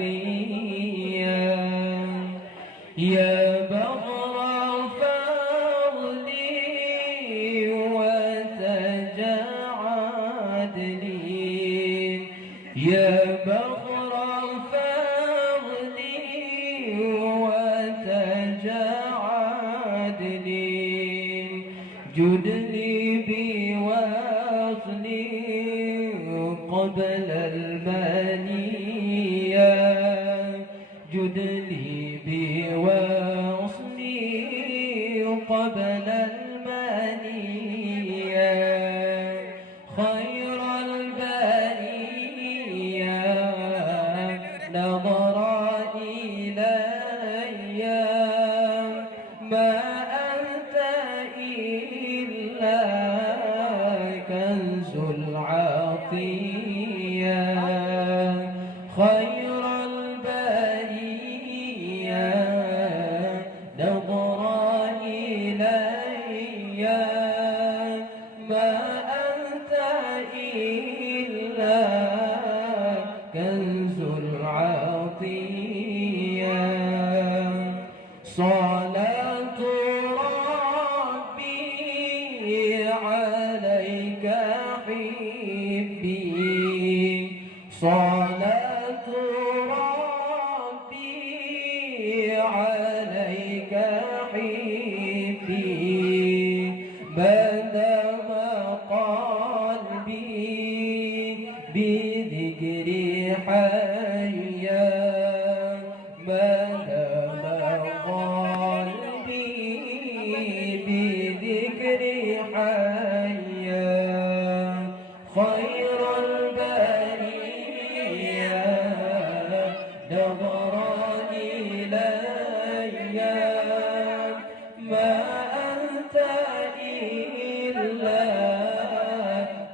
فيا يا بغر فضلي وتجعد لي يا بغر فضلي وتجعد لي جد لي بوصلي قبل المنية جد لي بوصلي قبل المنية خير البرية نظر إلي ما أنت إلا كنز العطية خير البرية نظر إلي ما أنت إلا كنز العطية صلاة ربي عليك حبي صلاة ربي عليك حبي ما دام قلبي بذكر حيا ما دام قلبي بذكر حيا خير البرية نظر إلي ما أنت إلا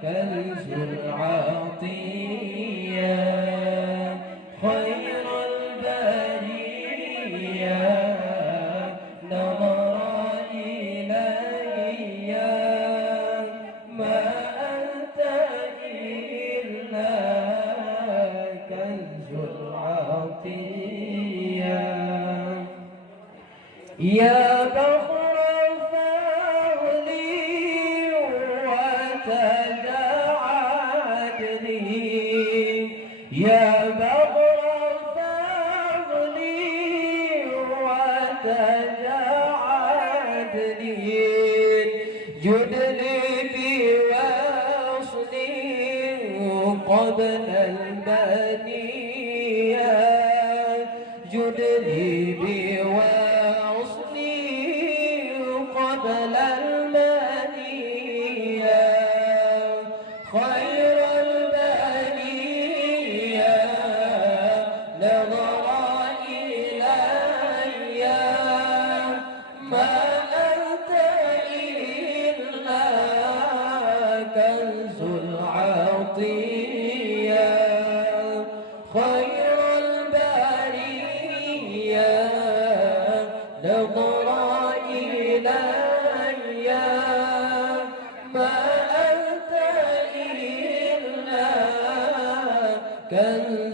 كنز العطية خير البرية نظر إلي ما أنت إلا كنز العطية يا بحر فضلي وتجعد لي يا بحر فضلي وتجعد لي جد لي بوصلي قبل المنية جد لي بوصلي قبل المنية خير البرية نظر إلي ما أنت إلا كنز العطية خير البرية نظر إلي ما أنت إلا كنز